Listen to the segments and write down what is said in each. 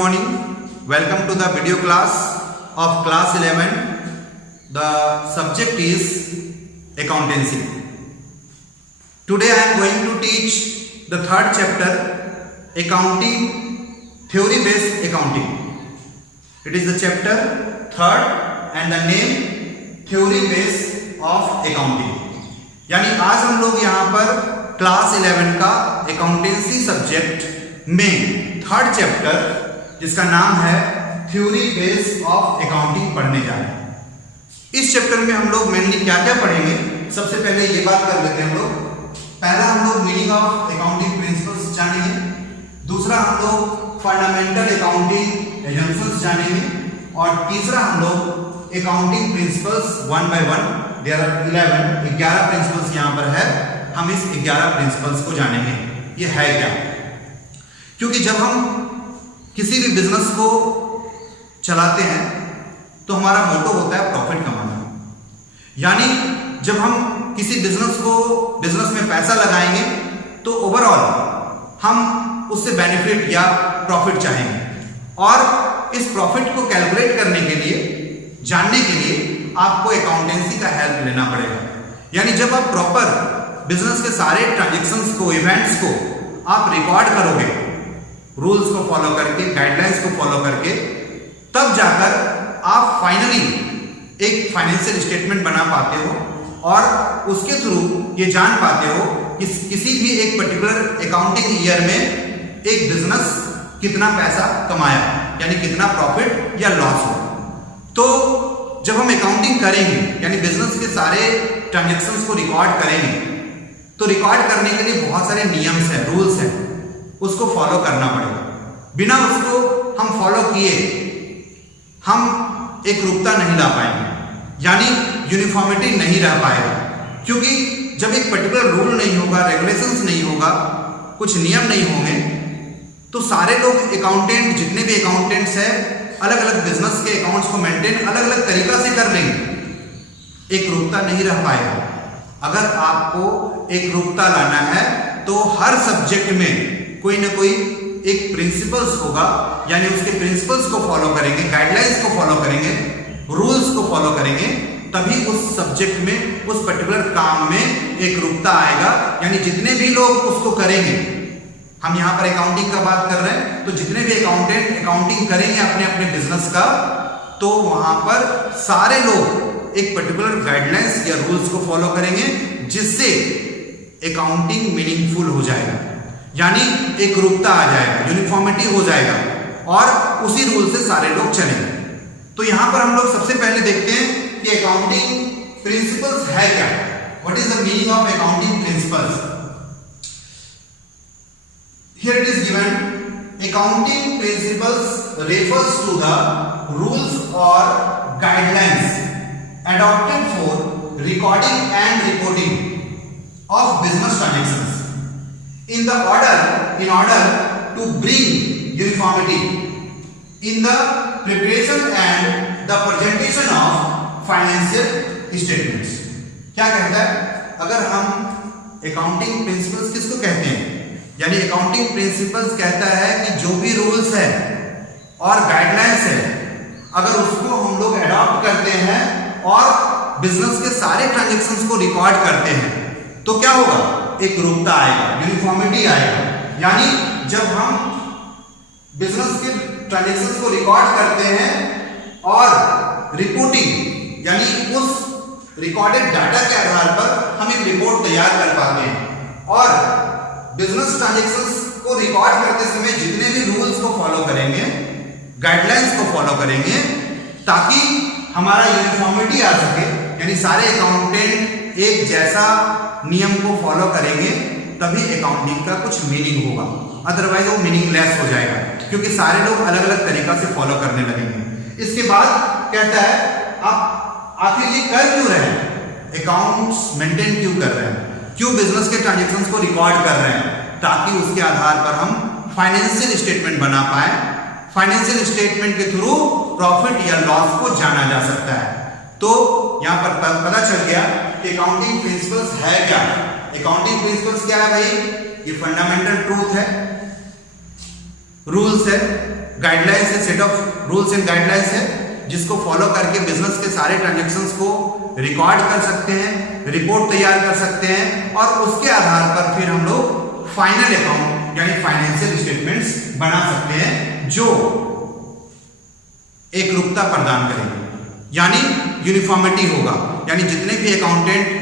morning. Welcome to the video class of class 11. The subject is accountancy. Today I am going to teach the third chapter, accounting, theory based accounting. It is the chapter third and the name theory based of accounting. यानी आज हम लोग यहाँ पर class 11 का accountancy subject में third chapter जिसका नाम है थ्योरी बेस ऑफ अकाउंटिंग पढ़ने जा रहे हैं। इस चैप्टर में हम लोग मेनली क्या क्या पढ़ेंगे, सबसे पहले ये बात कर लेते हैं हम लोग। पहला हम लोग मीनिंग ऑफ अकाउंटिंग प्रिंसिपल्स जानेंगे, दूसरा हम लोग फंडामेंटल अकाउंटिंग एजम्पशंस जानेंगे और तीसरा हम लोग accounting principles one by one. There are 11 principles यहाँ पर है, हम इस 11 प्रिंसिपल्स को जानेंगे ये है क्या। क्योंकि जब हम किसी भी बिजनेस को चलाते हैं तो हमारा मोटो होता है प्रॉफिट कमाना। यानी जब हम किसी बिजनेस में पैसा लगाएंगे तो ओवरऑल हम उससे बेनिफिट या प्रॉफिट चाहेंगे और इस प्रॉफिट को कैलकुलेट करने के लिए, जानने के लिए आपको अकाउंटेंसी का हेल्प लेना पड़ेगा। यानी जब आप प्रॉपर बिजनेस के सारे ट्रांजैक्शंस को, इवेंट्स को आप रिकॉर्ड करोगे, रूल्स को फॉलो करके, गाइडलाइंस को फॉलो करके, तब जाकर आप फाइनली एक फाइनेंशियल स्टेटमेंट बना पाते हो और उसके थ्रू ये जान पाते हो कि किसी भी एक पर्टिकुलर अकाउंटिंग ईयर में एक बिजनेस कितना पैसा कमाया, यानी कितना प्रॉफिट या लॉस हो। तो जब हम अकाउंटिंग करेंगे यानी बिजनेस के सारे ट्रांजैक्शंस को रिकॉर्ड करेंगे तो रिकॉर्ड करने के लिए बहुत सारे नियम्स हैं, रूल्स हैं, उसको फॉलो करना पड़ेगा। बिना उसको हम फॉलो किए हम एक रूपता नहीं ला पाएंगे, यानी यूनिफॉर्मिटी नहीं रह पाएगा। क्योंकि जब एक पर्टिकुलर रूल नहीं होगा, रेगुलेशंस नहीं होगा, कुछ नियम नहीं होंगे तो सारे लोग अकाउंटेंट, जितने भी अकाउंटेंट्स हैं, अलग अलग बिजनेस के अकाउंट्स को मेंटेन अलग अलग तरीका से कर लेंगे, एक रूपता नहीं रह पाएगा। अगर आपको एक रूपता लाना है तो हर सब्जेक्ट में कोई ना कोई एक प्रिंसिपल्स होगा, यानी उसके प्रिंसिपल्स को फॉलो करेंगे, गाइडलाइंस को फॉलो करेंगे, रूल्स को फॉलो करेंगे, तभी उस सब्जेक्ट में, उस पर्टिकुलर काम में एक रूपता आएगा। यानी जितने भी लोग उसको करेंगे, हम यहाँ पर अकाउंटिंग का बात कर रहे हैं, तो जितने भी अकाउंटेंट अकाउंटिंग करेंगे अपने अपने बिजनेस का, तो वहां पर सारे लोग एक पर्टिकुलर गाइडलाइंस या रूल्स को फॉलो करेंगे, जिससे अकाउंटिंग मीनिंगफुल हो जाएगा, यानी एक रूपता आ जाएगा, यूनिफॉर्मिटी हो जाएगा और उसी रूल से सारे लोग चलेंगे। तो यहां पर हम लोग सबसे पहले देखते हैं कि अकाउंटिंग प्रिंसिपल्स है क्या, what is the meaning of accounting principles. Here it is given, accounting principles refers to the rules or guidelines adopted for recording and reporting of business transactions in order to bring uniformity in the preparation and the presentation of financial statements। क्या कहता है, अगर हम accounting principles किसको कहते हैं, यानी accounting principles कहता है कि जो भी रूल्स है और गाइडलाइंस है, अगर उसको हम लोग अडॉप्ट करते हैं और बिजनेस के सारे ट्रांजैक्शंस को रिकॉर्ड करते हैं तो क्या होगा, एक रूपता आएगा, यूनिफॉर्मिटी आएगा। यानी जब हम बिजनेस के ट्रांजैक्शंस को रिकॉर्ड करते हैं और रिपोर्टिंग, यानी उस रिकॉर्डेड डाटा के आधार पर हम एक रिपोर्ट तैयार कर पाते हैं और बिजनेस ट्रांजैक्शंस को रिकॉर्ड करते समय जितने भी रूल्स को फॉलो करेंगे, गाइडलाइंस को फॉलो करेंगे, ताकि हमारा यूनिफॉर्मिटी आ सके, यानी सारे अकाउंटेंट एक जैसा नियम को फॉलो करेंगे, तभी अकाउंटिंग का कुछ मीनिंग होगा, अदरवाइज वो मीनिंगलेस हो जाएगा, क्योंकि सारे लोग अलग अलग तरीका से फॉलो करने लगेंगे। इसके बाद कहता है आप आखिर ये कर क्यों रहे हैं, अकाउंट्स मेंटेन क्यों कर रहे हैं, क्यों बिजनेस के ट्रांजैक्शंस को रिकॉर्ड कर रहे हैं, ताकि उसके आधार पर हम फाइनेंशियल स्टेटमेंट बना पाए। फाइनेंशियल स्टेटमेंट के थ्रू प्रॉफिट या लॉस को जाना जा सकता है। तो यहां पर पता चल गया कि अकाउंटिंग प्रिंसिपल्स है क्या। अकाउंटिंग प्रिंसिपल्स क्या है भाई, ये फंडामेंटल ट्रूथ है रूल्स है, गाइडलाइंस है, set of rules and guidelines है जिसको फॉलो करके बिजनेस के सारे ट्रांजैक्शंस को रिकॉर्ड कर सकते हैं, रिपोर्ट तैयार कर सकते हैं और उसके आधार पर फिर हम लोग फाइनल अकाउंट यानी फाइनेंशियल स्टेटमेंट्स बना सकते हैं जो एक रूपता प्रदान करेंगे, यानी यूनिफॉर्मिटी होगा, यानी जितने भी अकाउंटेंट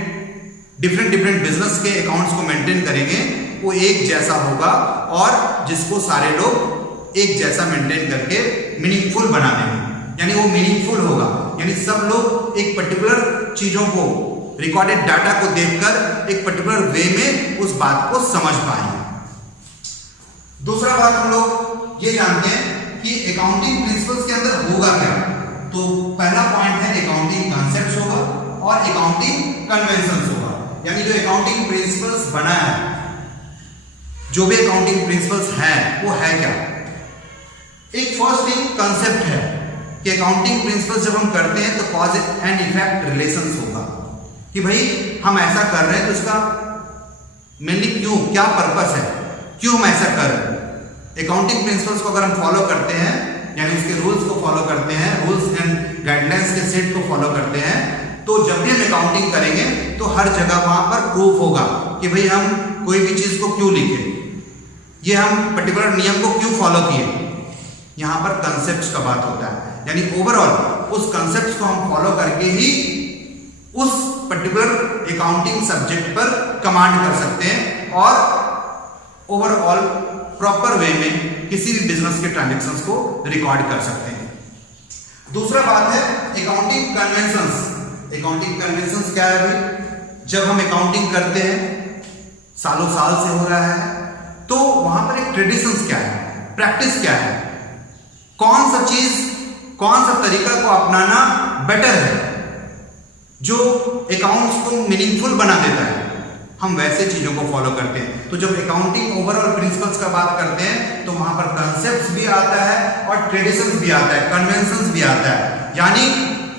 डिफरेंट बिजनेस के अकाउंट्स को मेंटेन करेंगे वो एक जैसा होगा और जिसको सारे लोग एक जैसा मेंटेन करके मीनिंगफुल बना देंगे, यानी वो मीनिंगफुल होगा, यानी सब लोग एक पर्टिकुलर चीजों को रिकॉर्डेड डाटा को देखकर एक पर्टिकुलर वे में उस बात को समझ पाएंगे। दूसरा बात हम लोग ये जानते हैं कि अकाउंटिंग प्रिंसिपल्स के अंदर होगा क्या। तो पहला पॉइंट है अकाउंटिंग कॉन्सेप्ट्स होगा और अकाउंटिंग कन्वेंशंस होगा, यानी जो अकाउंटिंग प्रिंसिपल्स बना है, जो भी अकाउंटिंग प्रिंसिपल्स है वो है क्या। एक फर्स्ट थिंग कंसेप्ट है कि अकाउंटिंग प्रिंसिपल्स जब हम करते हैं तो कॉज एंड इफेक्ट रिलेशंस होगा कि भाई हम ऐसा कर रहे हैं तो इसका मेनली क्यों, क्या पर्पस है, क्यों हम ऐसा कर रहे हैं। अकाउंटिंग प्रिंसिपल्स को अगर हम फॉलो करते हैं यानी उसके रूल्स को फॉलो करते हैं, रूल्स एंड गाइडलाइंस के सेट को फॉलो करते हैं, तो जब भी हम अकाउंटिंग करेंगे तो हर जगह वहां पर प्रूफ होगा कि भाई हम कोई भी चीज को क्यों लिखे, ये हम पर्टिकुलर नियम को क्यों फॉलो किए। यहां पर कंसेप्ट का बात होता है, यानी ओवरऑल उस कंसेप्ट को हम फॉलो करके ही उस पर्टिकुलर अकाउंटिंग सब्जेक्ट पर कमांड कर सकते हैं और ओवरऑल प्रॉपर वे में किसी भी बिजनेस के ट्रांजैक्शंस को रिकॉर्ड कर सकते हैं। दूसरा बात है अकाउंटिंग कन्वेंशंस। अकाउंटिंग कन्वेंशंस क्या है भाई, जब हम अकाउंटिंग करते हैं सालों साल से हो रहा है तो वहां पर एक ट्रेडिशंस क्या है, प्रैक्टिस क्या है, कौन सा चीज, कौन सा तरीका को अपनाना बेटर है जो अकाउंट्स को मीनिंगफुल बना देता है, हम वैसे चीजों को फॉलो करते हैं। तो जब अकाउंटिंग ओवरऑल प्रिंसिपल्स का बात करते हैं तो वहां पर कंसेप्ट्स भी आता है और ट्रेडिशंस भी आता है, कन्वेंशंस भी आता है, यानी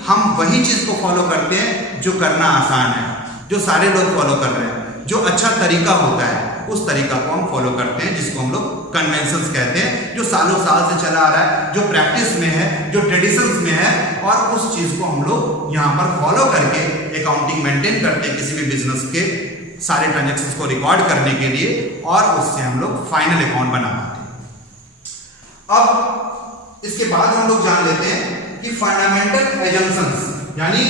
हम वही चीज को फॉलो करते हैं जो करना आसान है, जो सारे लोग फॉलो कर रहे हैं, जो अच्छा तरीका होता है उस तरीका को हम फॉलो करते हैं, जिसको हम लोग कन्वेंशंस कहते हैं, जो सालों साल से चला आ रहा है, जो प्रैक्टिस में है, जो ट्रेडिशंस में है, और उस चीज को हम लोग यहाँ पर फॉलो करके अकाउंटिंग मेंटेन करते हैं किसी भी बिजनेस के सारे ट्रांजैक्शंस को रिकॉर्ड करने के लिए और उससे हम लोग फाइनल अकाउंट बना पाते हैं। अब इसके बाद हम लोग जान लेते हैं कि फंडामेंटल एजम्पशंस, यानी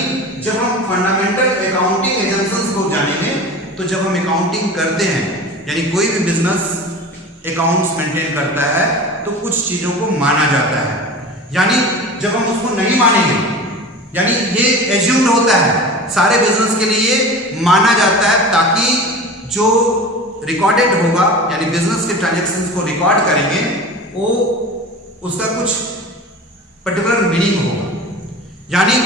जब हम फंडामेंटल अकाउंटिंग एजम्पशंस को जानेंगे तो जब हम अकाउंटिंग करते हैं यानी कोई भी बिजनेस अकाउंट्स मेंटेन करता है तो कुछ चीजों को माना जाता है, यानी जब हम उसको नहीं मानेंगे, यानी ये एज्यूम्ड होता है सारे बिजनेस के लिए माना जाता है ताकि जो रिकॉर्डेड होगा यानी बिजनेस के ट्रांजैक्शंस को रिकॉर्ड करेंगे वो उसका कुछ पर्टिकुलर मीनिंग होगा। यानी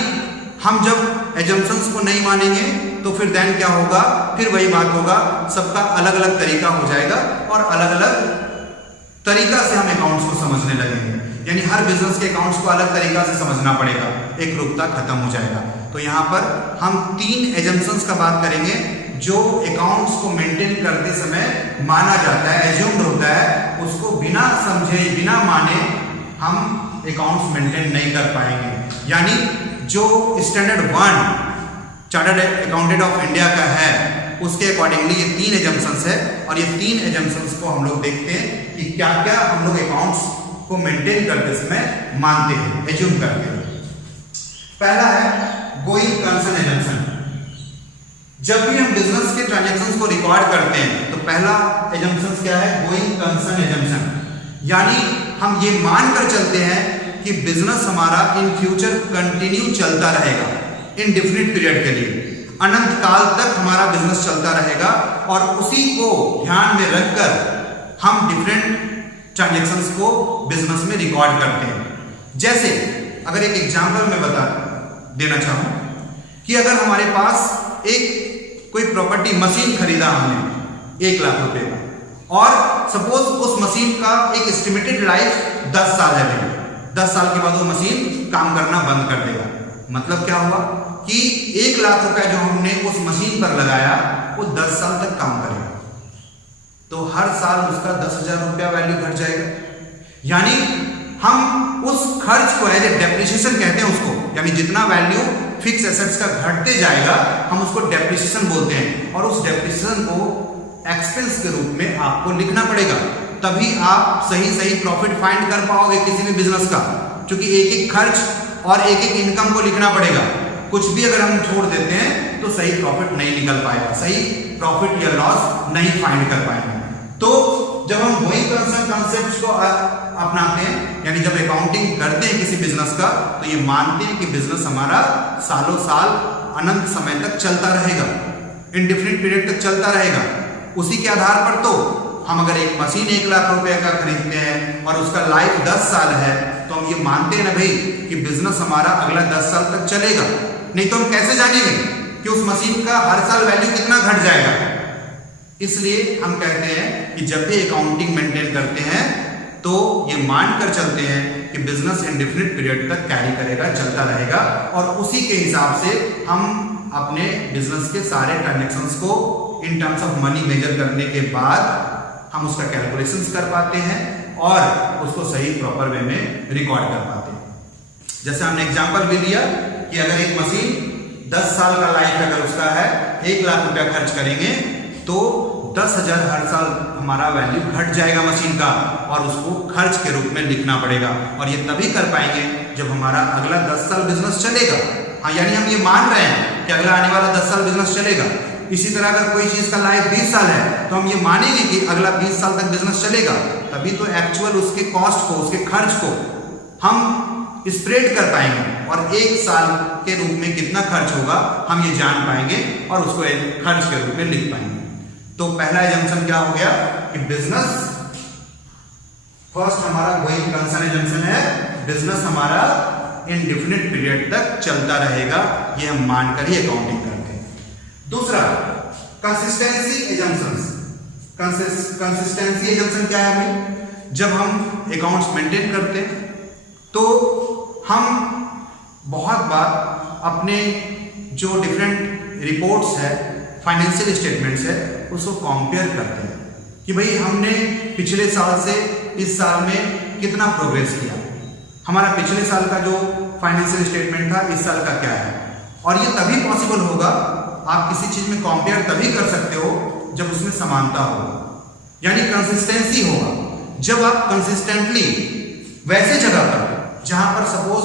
हम जब एजम्पशंस को नहीं मानेंगे तो फिर देन क्या होगा, फिर वही बात होगा, सबका अलग अलग तरीका हो जाएगा और अलग अलग तरीका से हम अकाउंट्स को समझने लगेंगे, यानी हर बिजनेस के अकाउंट्स को अलग तरीका से समझना पड़ेगा, एक रूपता खत्म हो जाएगा। तो यहाँ पर हम 3 एजम्पशंस का बात करेंगे जो अकाउंट्स को मेंटेन करते समय माना जाता है, एज्यूम्ड होता है, उसको बिना समझे बिना माने हम अकाउंट्स मेंटेन नहीं कर पाएंगे। यानी जो standard 1 chartered accountant of India का है उसके अकॉर्डिंगली ये 3 एजम्पशंस है और ये 3 एजम्पशंस को हम लोग देखते हैं कि क्या क्या हम लोग अकाउंट्स को मेंटेन करते समय मानते हैं, एज्यूम करते हैं। पहला है गोइंग कंसर्न एजम्पशन। जब भी हम बिजनेस के ट्रांजैक्शंस को रिकॉर्ड करते हैं तो पहला एजम्पशन क्या है, गोइंग कंसर्न एजम्पशन, यानी हम ये मानकर चलते हैं कि बिजनेस हमारा इन फ्यूचर कंटिन्यू चलता रहेगा, इनडेफिनिट पीरियड के लिए, अनंत काल तक हमारा बिजनेस चलता रहेगा और उसी को ध्यान में रखकर हम डिफरेंट ट्रांजैक्शंस को बिजनेस में रिकॉर्ड करते हैं। जैसे अगर एक एग्जांपल मैं बता देना चाहूं कि अगर हमारे पास एक कोई प्रॉपर्टी मशीन खरीदा हमने 1 लाख रुपए का और सपोज उस मशीन का एक एस्टिमेटेड लाइफ 10 साल है, 10 साल के बाद वो मशीन काम करना बंद कर देगा। मतलब क्या हुआ कि 1 लाख रुपए जो हमने उस मशीन पर लगाया वो 10 साल तक काम करेगा, तो हर साल उसका 10,000 रुपया वैल्यू घट जाएगा। यानी हम उस खर्च को एज ए डेप्रिसिएशन कहते हैं उसको, यानी जितना वैल्यू फिक्स एसेट्स का घटते जाएगा हम उसको डेप्रिसिएशन बोलते हैं, और उस डेप्रिसिएशन को एक्सपेंस के रूप में आपको लिखना पड़ेगा, तभी आप सही प्रॉफिट फाइंड कर पाओगे किसी भी बिजनेस का, क्योंकि एक एक खर्च और एक एक इनकम को लिखना पड़ेगा। कुछ भी अगर हम छोड़ देते हैं तो सही प्रॉफिट नहीं निकल पाएगा, सही प्रॉफिट या लॉस नहीं फाइंड कर पाएंगे। तो जब हम गोइंग कंसर्न कॉन्सेप्ट्स को अपनाते हैं, यानी जब अकाउंटिंग करते हैं किसी बिजनेस का, तो ये मानते हैं कि बिजनेस हमारा सालों साल अनंत समय तक चलता रहेगा, इंडेफिनिट पीरियड तक चलता रहेगा। उसी के आधार पर तो हम अगर एक मशीन 1 लाख रुपए का खरीदते हैं और उसका लाइफ 10 साल है, तो हम ये मानते हैं ना भाई कि बिजनेस हमारा अगला 10 साल तक चलेगा। नहीं तो हम कैसे जानेंगे कि उस मशीन का हर साल वैल्यू कितना घट जाएगा। इसलिए हम कहते हैं कि जब भी अकाउंटिंग मेंटेन करते हैं तो ये मानकर चलते हैं कि बिजनेस इंडेफिनिट पीरियड तक कैरी करेगा, चलता रहेगा, और उसी के हिसाब से हम अपने बिजनेस के सारे ट्रांजैक्शंस को in terms of money measure करने के बाद हम उसका कैलकुलेशंस कर पाते हैं और उसको सही प्रॉपर वे में रिकॉर्ड कर पाते हैं। जैसे हमने एग्जांपल भी लिया कि अगर एक मशीन 10 साल का लाइफ अगर उसका है, 1 लाख रुपया खर्च करेंगे तो 10,000 हर साल हमारा वैल्यू घट जाएगा मशीन का, और उसको खर्च के रूप में लिखना पड़ेगा। और ये तभी कर पाएंगे जब हमारा अगला 10 साल बिजनेस चलेगा। हाँ, यानी हम ये मान रहे हैं कि अगला आने वाला 10 साल बिजनेस चलेगा। इसी तरह अगर कोई चीज का लाइफ 20 साल है तो हम ये मानेंगे कि अगला 20 साल तक बिजनेस चलेगा, तभी तो एक्चुअल उसके कॉस्ट को, उसके खर्च को हम स्प्रेड कर पाएंगे, और 1 साल के रूप में कितना खर्च होगा हम ये जान पाएंगे और उसको एक खर्च के रूप में लिख पाएंगे। तो पहला एजम्पशन क्या हो गया कि बिजनेस, फर्स्ट हमारा गोइंग कंसर्न एजम्पशन है, बिजनेस हमारा इंडेफिनिट पीरियड तक चलता रहेगा, ये हम मानकर ही अकाउंटिंग करते हैं। दूसरा कंसिस्टेंसी एजम्पशंस। कंसिस्टेंसी एजम्पशन क्या है भाई? जब हम अकाउंट्स मेंटेन करते हैं तो हम बहुत बार अपने जो डिफरेंट रिपोर्ट्स है, फाइनेंशियल स्टेटमेंट्स है, उसको कंपेयर करते हैं कि भाई हमने पिछले साल से इस साल में कितना प्रोग्रेस किया, हमारा पिछले साल का जो फाइनेंशियल स्टेटमेंट था इस साल का क्या है। और ये तभी पॉसिबल होगा, आप किसी चीज में कंपेयर तभी कर सकते हो जब उसमें समानता हो, यानी कंसिस्टेंसी होगा। जब आप कंसिस्टेंटली वैसे जगह पर जहां पर सपोज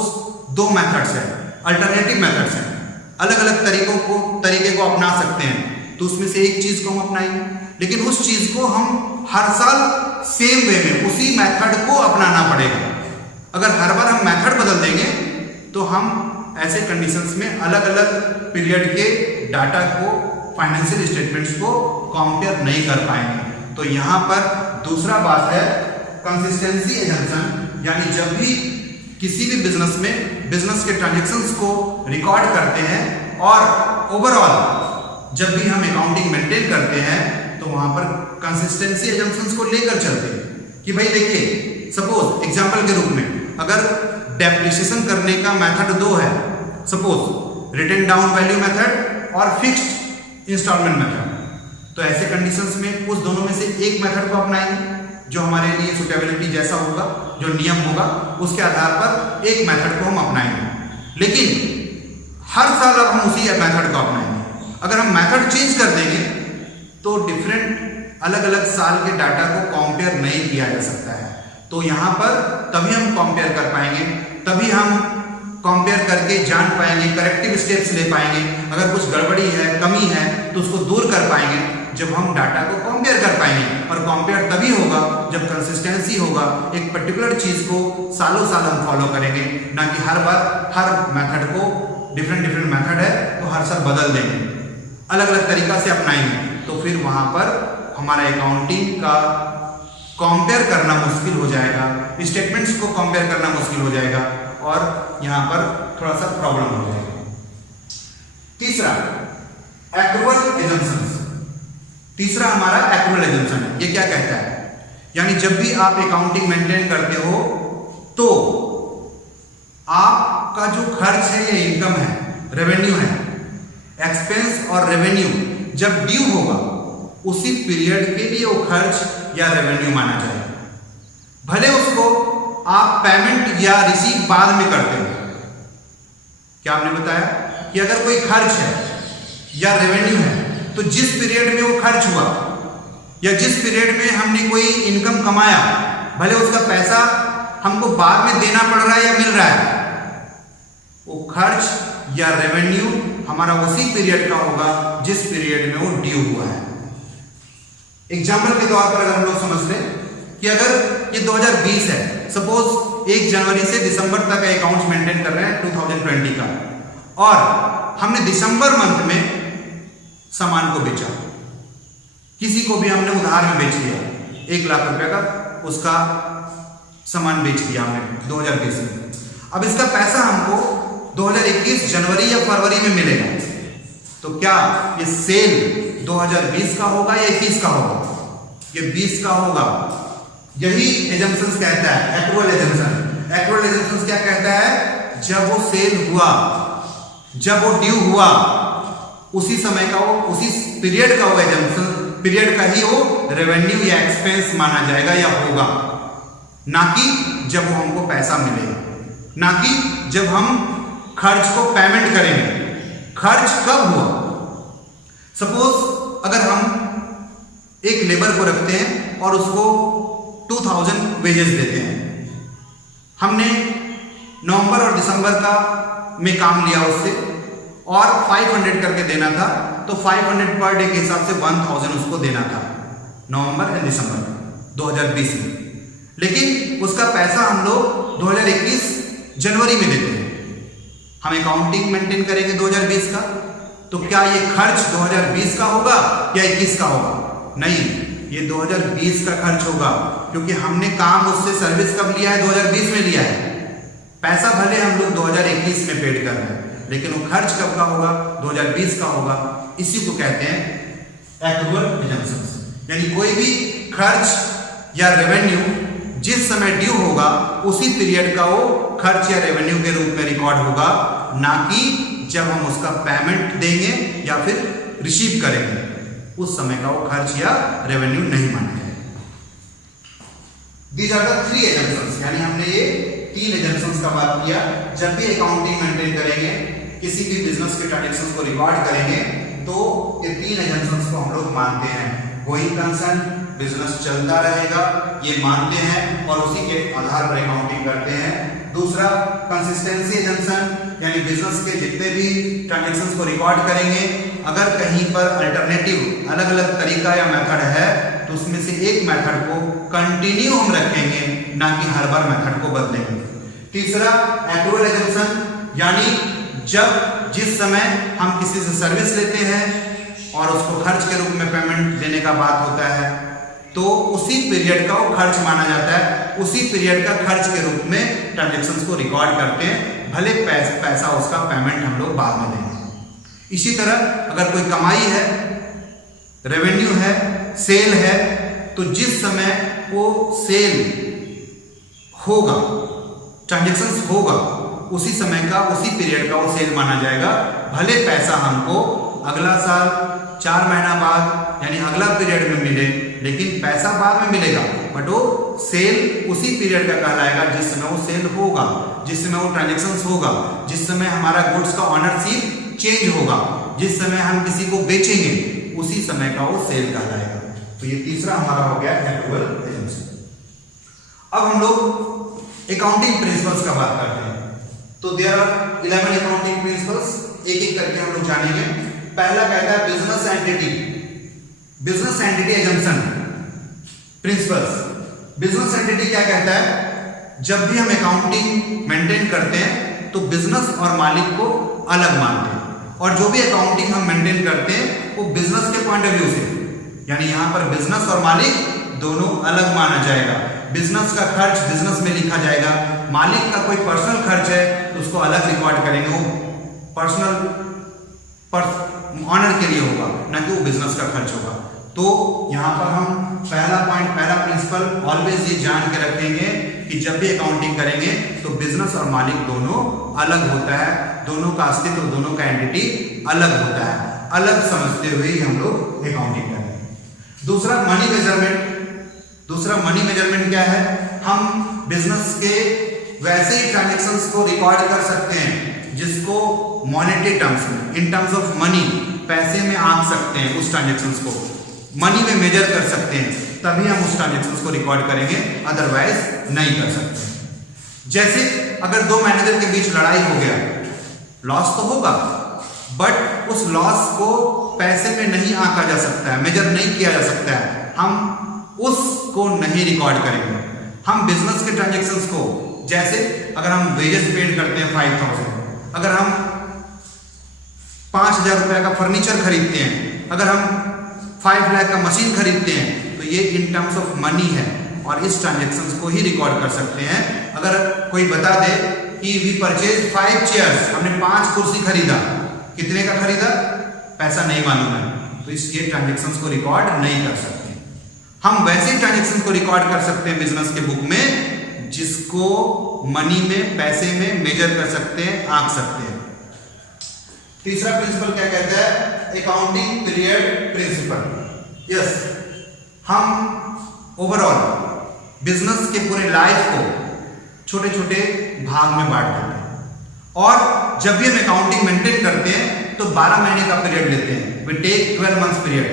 2 मेथड्स है, अल्टरनेटिव मेथड्स हैं, अलग अलग तरीके को अपना सकते हैं, तो उसमें से एक चीज को हम अपनाएंगे, लेकिन उस चीज को हम हर साल सेम वे में उसी मेथड को अपनाना पड़ेगा। अगर हर बार हम मेथड बदल देंगे तो हम ऐसे कंडीशंस में अलग अलग पीरियड के डाटा को, फाइनेंशियल स्टेटमेंट्स को कंपेयर नहीं कर पाएंगे। तो यहां पर दूसरा बात है कंसिस्टेंसी एजम्पशन, यानी जब भी किसी भी बिजनेस में बिजनेस के ट्रांजैक्शंस को रिकॉर्ड करते हैं और ओवरऑल जब भी हम अकाउंटिंग मेंटेन करते हैं तो वहां पर कंसिस्टेंसी एजम्पशंस को लेकर चलते हैं कि भाई देखिए, सपोज एग्जांपल के रूप में अगर डेप्रिसिएशन करने का मेथड 2 है, suppose written down value method और फिक्स्ड इंस्टॉलमेंट मेथड, तो ऐसे कंडीशंस में उस दोनों में से एक मेथड को अपनाएंगे जो हमारे लिए सुटेबिलिटी जैसा होगा, जो नियम होगा उसके आधार पर एक मेथड को हम अपनाएंगे। लेकिन हर साल अब हम उसी मेथड को अपनाएंगे। अगर हम मेथड चेंज कर देंगे तो डिफरेंट अलग अलग साल के डाटा को कंपेयर नहीं किया जा सकता है। तो यहाँ पर तभी हम कंपेयर कर पाएंगे, तभी हम कंपेयर करके जान पाएंगे, करेक्टिव स्टेप्स ले पाएंगे। अगर कुछ गड़बड़ी है, कमी है तो उसको दूर कर पाएंगे जब हम डाटा को कंपेयर कर पाएंगे। और कंपेयर तभी होगा जब कंसिस्टेंसी होगा, एक पर्टिकुलर चीज को सालों साल हम फॉलो करेंगे, ना कि हर बार हर मेथड को, डिफरेंट मेथड है तो हर साल बदल देंगे, अलग अलग तरीका से अपनाएंगे। तो फिर वहां पर हमारा अकाउंटिंग का कंपेयर करना मुश्किल हो जाएगा, स्टेटमेंट्स को कंपेयर करना मुश्किल हो जाएगा और यहां पर थोड़ा सा प्रॉब्लम हो जाएगा। तीसरा एक्रूअल एजम्पशंस। तीसरा हमारा एक्रूअल एजम्पशन है। ये क्या कहता है? यानी जब भी आप अकाउंटिंग मेंटेन करते हो तो आपका जो खर्च है या इनकम है, रेवेन्यू है, एक्सपेंस और रेवेन्यू जब ड्यू होगा उसी पीरियड के लिए वो खर्च या रेवेन्यू माना जाएगा। भले उसको आप पेमेंट या रिसीव बाद में करते हो। क्या आपने बताया कि अगर कोई खर्च है या रेवेन्यू है तो जिस पीरियड में वो खर्च हुआ या जिस पीरियड में हमने कोई इनकम कमाया, भले उसका पैसा हमको बाद में देना पड़ रहा है या मिल रहा है, वो खर्च या रेवेन्यू हमारा उसी पीरियड का होगा जिस पीरियड में वो ड्यू हुआ है। एग्जाम्पल के तौर पर अगर हम लोग समझ लें कि अगर ये 2020 है, सपोज 1 जनवरी से दिसंबर तक अकाउंट्स मेंटेन कर रहे हैं 2020 का, और हमने दिसंबर मंथ में सामान को बेचा, किसी को भी हमने उधार में बेच लिया, 1 लाख रुपए का उसका सामान बेच दिया हमने 2020 में। अब इसका पैसा हमको 2021 जनवरी या फरवरी में मिलेगा, तो क्या ये सेल 2020 का होगा या 21 का होगा? ये 20 का होगा। यही एजम्पशंस कहता है, एक्रुअल एजम्पशन। एक्रुअल एजम्पशंस क्या कहता है? जब वो सेल हुआ, जब वो ड्यू हुआ, उसी समय का वो, उसी पीरियड का वो एजम्पशन, पीरियड का ही वो रेवेन्यू या एक्सपेंस माना जाएगा या होगा, ना कि जब वो हमको पैसा मिलेगा, ना कि जब हम खर्च को पेमेंट करेंगे। खर्च कब हुआ? सपोज अगर हम एक लेबर को रखते हैं और उसको 2000 वेजेस देते हैं, हमने नवंबर और दिसंबर का में काम लिया उससे और 500 करके देना था, तो 500 पर डे के हिसाब से 1000 उसको देना था नवंबर और दिसंबर 2020 में। लेकिन उसका पैसा हम लोग 2021 जनवरी में देते हैं। हम अकाउंटिंग मेंटेन करेंगे 2020 का, तो क्या ये खर्च 2020 का होगा या 21 का होगा? नहीं, ये 2020 का खर्च होगा, क्योंकि हमने काम उससे सर्विस कब लिया है? 2020 में लिया है। पैसा भले हम लोग 2021 में पेड कर रहे हैं, लेकिन वो खर्च कब का होगा? 2020 का होगा। इसी को कहते हैं एक्रुअल एजम्पशंस। यानी कोई भी खर्च या रेवेन्यू जिस समय ड्यू होगा, उसी पीरियड का वो खर्च या रेवेन्यू के रूप में रिकॉर्ड होगा, ना कि जब हम उसका पेमेंट देंगे या फिर रिसीव करेंगे, उस समय का वो खर्च या रेवेन्यू नहीं माना जाएगा। These are the 3 assumptions. यानी हमने ये 3 एजम्पशंस का बात किया। जब भी अकाउंटिंग मेंटेन करेंगे, किसी भी बिजनेस के ट्रांजैक्शंस को रिकॉर्ड करेंगे, तो ये 3 एजम्पशंस को हम लोग मानते हैं। गोइंग कंसर्न, बिजनेस चलता रहेगा, ये मानते हैं और उसी के आधार पर अकाउंटिंग करते हैं। दूसरा कंसिस्टेंसी एजम्पशन, यानी बिजनेस के जितने भी ट्रांजैक्शंस को रिकॉर्ड करेंगे, अगर कहीं पर अल्टरनेटिव अलग अलग तरीका या मेथड है, तो उसमें से एक मेथड को कंटिन्यू हम रखेंगे, ना कि हर बार मेथड को बदलेंगे। तीसरा एक्रुअल एजम्पशन, यानी जब जिस समय हम किसी से सर्विस लेते हैं और उसको खर्च के रूप में पेमेंट देने का बात होता है, तो उसी पीरियड का वो खर्च माना जाता है। उसी पीरियड का खर्च के रूप में ट्रांजैक्शंस को रिकॉर्ड करते हैं, भले पैसा उसका पेमेंट हम लोग बाद में देंगे। इसी तरह अगर कोई कमाई है, रेवेन्यू है, सेल है, तो जिस समय वो सेल होगा, ट्रांजैक्शंस होगा, उसी समय का, उसी पीरियड का वो सेल माना जाएगा। भले पैसा हमको अगला साल 4 महीना बाद यानी अगला पीरियड में मिले, लेकिन पैसा बाद में मिलेगा, बट वो सेल उसी पीरियड का कहलाएगा जिस समय वो सेल होगा, जिस समय वो ट्रांजैक्शंस होगा, जिस समय हमारा गुड्स का ऑनरशिप चेंज होगा, जिस समय हम किसी को बेचेंगे, उसी समय का वो सेल कहलाएगा। तो ये तीसरा हमारा हो गया एक्रुअल एजम्पशन। अब हम लोग अकाउंटिंग प्रिंसिपल्स का बात करते हैं। तो देयर आर 11 अकाउंटिंग प्रिंसिपल्स, एक एक करके हम लोग जानेंगे। पहला कहता है business entity, business entity assumption principles. Business entity क्या कहता है? जब भी हम अकाउंटिंग मेंटेन करते हैं तो बिजनेस और मालिक को अलग मानते हैं, और जो भी अकाउंटिंग हम मेंटेन करते हैं वो बिजनेस के पॉइंट ऑफ व्यू से, यानी यहां पर बिजनेस और मालिक दोनों अलग माना जाएगा। बिजनेस का खर्च बिजनेस में लिखा जाएगा, मालिक का कोई पर्सनल खर्च है तो उसको अलग रिकॉर्ड करेंगे, वो पर्सनल ऑनर के लिए होगा, ना कि वो बिजनेस का खर्च होगा। तो यहां पर हम पहला पॉइंट, पहला प्रिंसिपल ऑलवेज ये जान के रखेंगे कि जब भी अकाउंटिंग करेंगे तो बिजनेस और मालिक दोनों अलग होता है, दोनों का अस्तित्व, दोनों का एंटिटी अलग होता है। अलग समझते हुए ही हम लोग अकाउंटिंग करेंगे। दूसरा मनी मेजरमेंट। दूसरा मनी मेजरमेंट क्या है? हम बिजनेस के वैसे ही ट्रांजेक्शन्स को रिकॉर्ड कर सकते हैं जिसको मॉनेटरी टर्म्स में, इन टर्म्स ऑफ मनी, पैसे में आंक सकते हैं, उस ट्रांजेक्शन्स को मनी में मेजर कर सकते हैं, तभी हम उस ट्रांजेक्शन्स को रिकॉर्ड करेंगे, अदरवाइज नहीं कर सकते। जैसे अगर दो मैनेजर के बीच लड़ाई हो गया, लॉस तो होगा, बट उस लॉस को पैसे में नहीं आंका जा सकता है, मेजर नहीं किया जा सकता है, हम उसको नहीं रिकॉर्ड करेंगे। हम बिजनेस के ट्रांजेक्शन्स को, जैसे अगर हम वेजेस पेड करते हैं 5000, अगर हम 5000 रुपए का फर्नीचर खरीदते हैं, अगर हम 5 लाख का मशीन खरीदते हैं, तो ये इन टर्म्स ऑफ मनी है और इस ट्रांजेक्शन्स को ही रिकॉर्ड कर सकते हैं। अगर कोई बता दे कि वी परचेज 5 चेयर्स, हमने 5 कुर्सी खरीदा, कितने का खरीदा, पैसा नहीं मालूम है, तो इस ये ट्रांजेक्शन्स को रिकॉर्ड नहीं कर सकते। हम वैसे ट्रांजेक्शन को रिकॉर्ड कर सकते हैं बिजनेस के बुक में जिसको मनी में, पैसे में मेजर कर सकते हैं, आंक सकते हैं। तीसरा प्रिंसिपल क्या कहता है, अकाउंटिंग पीरियड प्रिंसिपल। यस, हम ओवरऑल बिजनेस के पूरे लाइफ को छोटे छोटे भाग में बांट देते हैं और जब भी हम अकाउंटिंग मेंटेन करते हैं तो 12 महीने का पीरियड लेते हैं। वी टेक 12 मंथ्स पीरियड,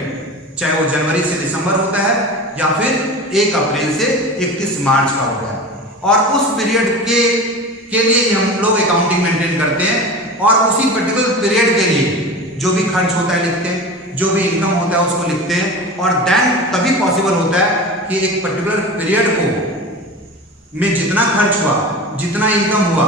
चाहे वो जनवरी से दिसंबर होता है या फिर 1 अप्रैल से 31 मार्च का होता है, और उस पीरियड के लिए हम लोग अकाउंटिंग मेंटेन करते हैं और उसी पर्टिकुलर पीरियड के लिए जो भी खर्च होता है लिखते हैं, जो भी इनकम होता है उसको लिखते हैं, और देन तभी पॉसिबल होता है कि एक पर्टिकुलर पीरियड को में जितना खर्च हुआ, जितना इनकम हुआ,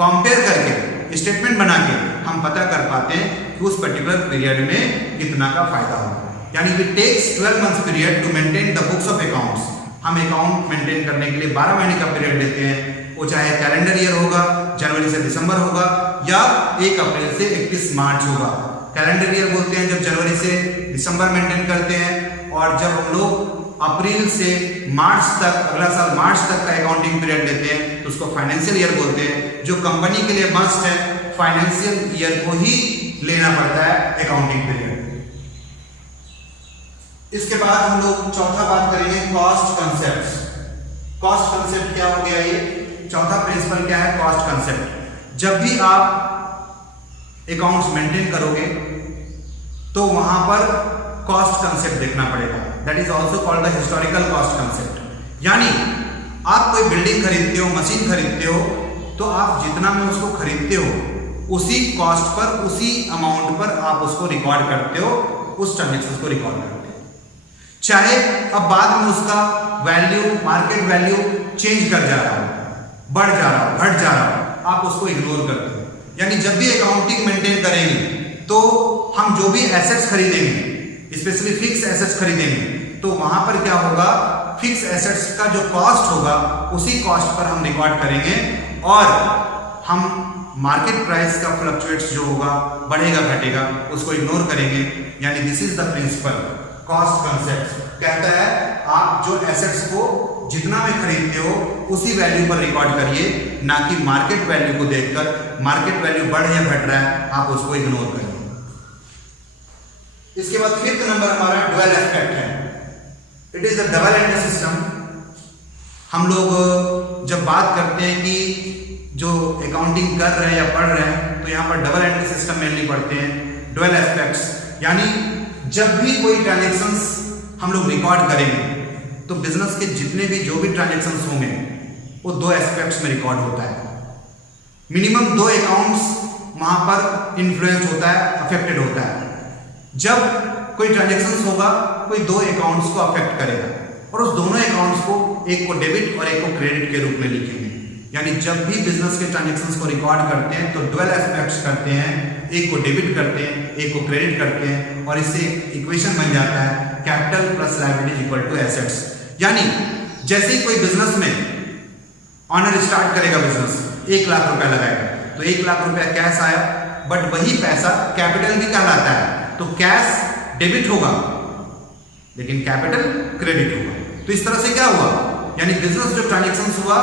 कंपेयर करके स्टेटमेंट बना के हम पता कर पाते हैं कि उस पर्टिकुलर पीरियड में कितना का फायदा होगा। यानी we takes 12 months period to maintain the books of accounts. हम अकाउंट मेंटेन करने के लिए 12 महीने का पीरियड लेते हैं, वो चाहे कैलेंडर ईयर होगा, जनवरी से दिसंबर होगा, या 1 अप्रैल से 31 मार्च होगा। कैलेंडर ईयर बोलते हैं जब जनवरी से दिसंबर मेंटेन करते हैं, और जब हम लोग अप्रैल से मार्च तक, अगला साल मार्च तक का अकाउंटिंग पीरियड लेते हैं तो उसको फाइनेंशियल ईयर बोलते हैं। जो कंपनी के लिए मस्ट है, फाइनेंशियल ईयर को ही लेना पड़ता है अकाउंटिंग पीरियड। इसके बाद हम लोग चौथा बात करेंगे, कॉस्ट कंसेप्ट्स। कॉस्ट कंसेप्ट क्या हो गया, ये चौथा प्रिंसिपल क्या है, कॉस्ट कंसेप्ट। जब भी आप अकाउंट्स मेंटेन करोगे तो वहां पर कॉस्ट कंसेप्ट देखना पड़ेगा, that is also called the historical cost concept. यानी आप कोई बिल्डिंग खरीदते हो, मशीन खरीदते हो, तो आप जितना में उसको खरीदते हो उसी कॉस्ट पर, उसी अमाउंट पर आप उसको रिकॉर्ड करते हो, उस ट्रांजेक्शन को रिकॉर्ड करते हो। चाहे अब बाद में उसका वैल्यू, मार्केट वैल्यू चेंज कर जा रहा हो, बढ़ जा रहा हो, घट जा रहा हो, आप उसको इग्नोर करते हो। यानी जब भी अकाउंटिंग मेंटेन करेंगे तो हम जो भी एसेट्स खरीदेंगे, स्पेशली फिक्स एसेट्स खरीदेंगे, तो वहां पर क्या होगा, फिक्स एसेट्स का जो कॉस्ट होगा उसी कॉस्ट पर हम रिकॉर्ड करेंगे, और हम मार्केट प्राइस का फ्लक्चुएट्स जो होगा, बढ़ेगा घटेगा, उसको इग्नोर करेंगे। यानी this is the principle cost concept. कहता है आप जो एसेट्स को जितना में खरीदते हो उसी वैल्यू पर रिकॉर्ड करिए, ना कि मार्केट वैल्यू को देखकर मार्केट वैल्यू बढ़ या घट रहा है आप उसको इग्नोर करिए। इसके बाद 5th नंबर हमारा ड्वेल एस्पेक्ट है। It is a double and system. हम लोग जब बात करते हैं कि जो अकाउंटिंग कर रहे हैं या पढ़ रहे हैं, तो यहाँ पर डबल एंट्री सिस्टम मेनली पढ़ते हैं, ड्वेल एस्पेक्ट्स। यानी जब भी कोई ट्रांजेक्शंस हम लोग रिकॉर्ड करेंगे तो बिजनेस के जितने भी जो भी ट्रांजेक्शंस होंगे वो 2 एस्पेक्ट्स में रिकॉर्ड होता है। मिनिमम 2 अकाउंट्स वहां पर इन्फ्लुएंस होता है, अफेक्टेड होता है। जब कोई ट्रांजेक्शंस होगा कोई 2 अकाउंट्स को अफेक्ट करेगा, और उस दोनों अकाउंट्स को, एक को डेबिट और एक को क्रेडिट के रूप में लिखेंगे। यानी जब भी बिजनेस के ट्रांजेक्शंस को रिकॉर्ड करते हैं तो ड्वेल एस्पेक्ट्स करते हैं, एक को डेबिट करते हैं, एक को क्रेडिट करते हैं, और इससे इक्वेशन बन जाता है capital plus liability equal to assets. यानी जैसे ही कोई बिजनेस में ऑनर स्टार्ट करेगा, बिजनेस 1 लाख रुपया लगाएगा, तो 1 लाख रुपया कैश आया, बट वही पैसा कैपिटल भी कहलाता है, तो कैश डेबिट होगा लेकिन कैपिटल क्रेडिट होगा। तो इस तरह से क्या हुआ, यानी बिजनेस जो ट्रांजेक्शंस हुआ,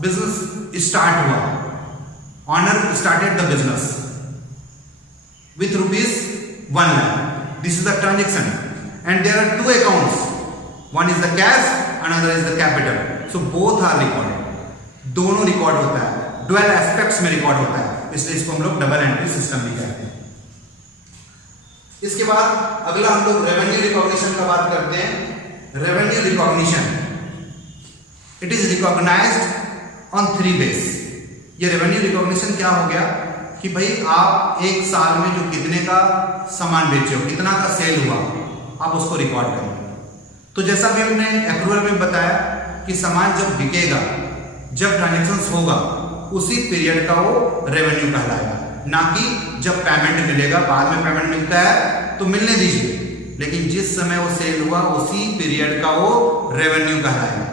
बिजनेस स्टार्ट हुआ, owner started the business with rupees 1 lakh. This is the transaction, and there are 2 accounts. One is the cash, another is the capital. So both are recorded, दोनों record होता है, dual aspects में record होता है, इसलिए इसको हम लोग डबल एंट्री सिस्टम भी कहते हैं। इसके बाद अगला हम लोग रेवेन्यू रिकॉग्निशन का बात करते हैं। Revenue recognition, it is recognized on 3 base. ये रेवेन्यू रिकॉग्निशन क्या हो गया कि भाई आप एक साल में जो कितने का सामान बेचे हो, कितना का सेल हुआ, आप उसको रिकॉर्ड करेंगे। तो जैसा भी हमने एक्रूअल में बताया कि सामान जब बिकेगा, जब ट्रांजेक्शन्स होगा, उसी पीरियड का वो रेवेन्यू कहलाएगा, ना कि जब पेमेंट मिलेगा। बाद में पेमेंट मिलता है तो मिलने दीजिए, लेकिन जिस समय वो सेल हुआ उसी पीरियड का वो रेवेन्यू कहलाएगा।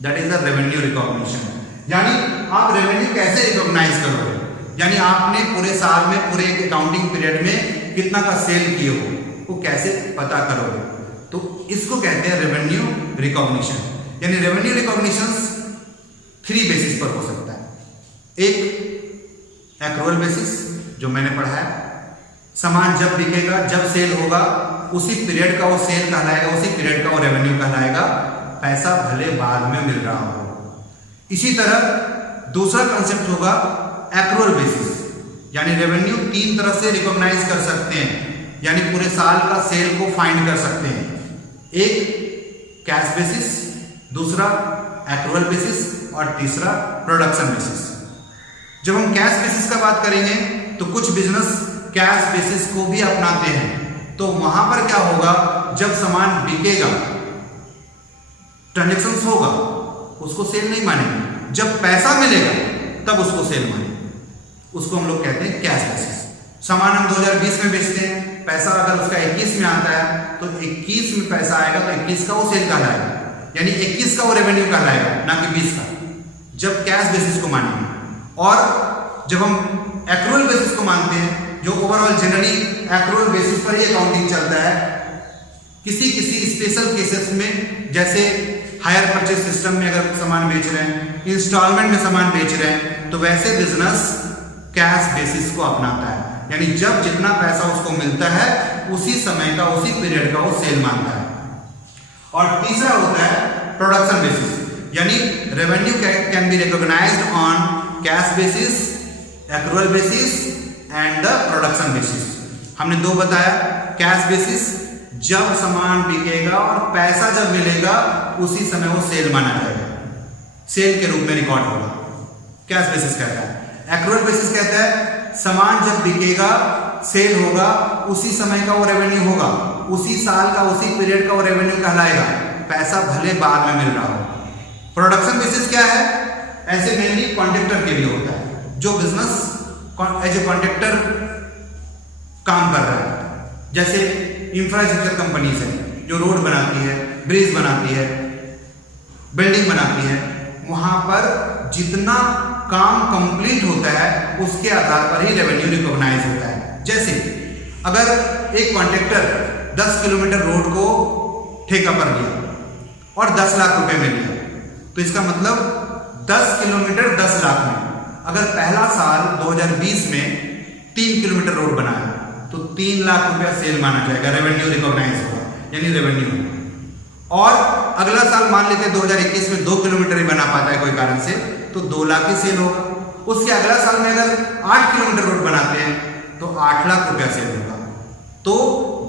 That is the revenue recognition. यानी आप रेवेन्यू कैसे रिकॉग्नाइज करोगे, यानी आपने पूरे साल में, पूरे अकाउंटिंग पीरियड में कितना का सेल किए हो, वो कैसे पता करोगे, तो इसको कहते हैं रेवेन्यू रिकॉग्निशन। यानी रेवेन्यू रिकॉग्निशन 3 बेसिस पर हो सकता है। एक एक्रूअल बेसिस जो मैंने पढ़ा है, सामान जब बिकेगा, जब सेल होगा, उसी पीरियड का वो सेल कहलाएगा, उसी पीरियड का वो रेवेन्यू कहलाएगा, पैसा भले बाद में मिल रहा हो। इसी तरह दूसरा कंसेप्ट होगा एक्रूअल बेसिस, यानी रेवेन्यू 3 तरह से रिकॉग्नाइज कर सकते हैं, यानी पूरे साल का सेल को फाइंड कर सकते हैं। एक कैश बेसिस, दूसरा एक्रूअल बेसिस और तीसरा प्रोडक्शन बेसिस। जब हम कैश बेसिस का बात करेंगे तो कुछ बिजनेस कैश बेसिस को भी अपनाते हैं। तो वहां पर क्या होगा, जब सामान बिकेगा, ट्रांजेक्शन्स होगा, उसको सेल नहीं मानेंगे, जब पैसा मिलेगा तब उसको सेल मानेंगे, उसको हम लोग कहते हैं कैश बेसिस। सामान हम 2020 में बेचते हैं, पैसा अगर उसका 21 में आता है तो 21 में पैसा आएगा तो 21 का वो सेल कहलाएगा, यानी 21 का वो रेवेन्यू कहलाएगा, ना कि 20 का, जब कैश बेसिस को मानेंगे। और जब हम एक्रूअल बेसिस को मानते हैं, जो ओवरऑल जनरली एक्रूअल बेसिस पर ही अकाउंटिंग चलता है, किसी किसी स्पेशल केसेस में, जैसे हायर परचेज सिस्टम में अगर सामान बेच रहे हैं, इंस्टॉलमेंट में सामान बेच रहे हैं, तो वैसे बिजनेस कैश बेसिस को अपनाता है, यानी जब जितना पैसा उसको मिलता है उसी समय का, उसी पीरियड का वो सेल मानता है। और तीसरा होता है प्रोडक्शन बेसिस, यानी revenue can be recognized on cash basis, accrual basis and the production basis. हमने 2 बताया, कैश बेसिस जब सामान बिकेगा और पैसा जब मिलेगा उसी समय वो सेल माना जाएगा, सेल के रूप में रिकॉर्ड होगा, कैश बेसिस कहता है। एक्रूअल बेसिस कहता है सामान जब बिकेगा, सेल होगा, उसी समय का वो रेवेन्यू होगा, उसी साल का, उसी पीरियड का वो रेवेन्यू कहलाएगा, पैसा भले बाद में मिल रहा हो। प्रोडक्शन बेसिस क्या है, ऐसे मेनली कॉन्ट्रैक्टर के लिए होता है, जो बिजनेस एज ए कॉन्ट्रैक्टर काम कर रहा है। जैसे इंफ्रास्ट्रक्चर कंपनीज है, जो रोड बनाती है, ब्रिज बनाती है, बिल्डिंग बनाती है, वहां पर जितना काम कंप्लीट होता है उसके आधार पर ही रेवेन्यू रिकॉग्नाइज होता है। जैसे अगर एक कॉन्ट्रैक्टर 10 किलोमीटर रोड को ठेका पर लिया और 10 लाख रुपए में लिया, तो इसका मतलब 10 किलोमीटर 10 लाख में। अगर पहला साल 2020 में 3 किलोमीटर रोड बनाया तो 3 लाख रुपया सेल माना जाएगा, रेवेन्यू रिकॉग्नाइज होगा, यानी रेवेन्यू। और अगला साल मान लेते हैं 2021 में 2 किलोमीटर ही बना पाता है कोई कारण से, तो 2 लाख ही सेल होगा। उसके अगला साल में अगर 8 किलोमीटर रोड बनाते हैं तो 8 लाख रुपया सेल होगा। तो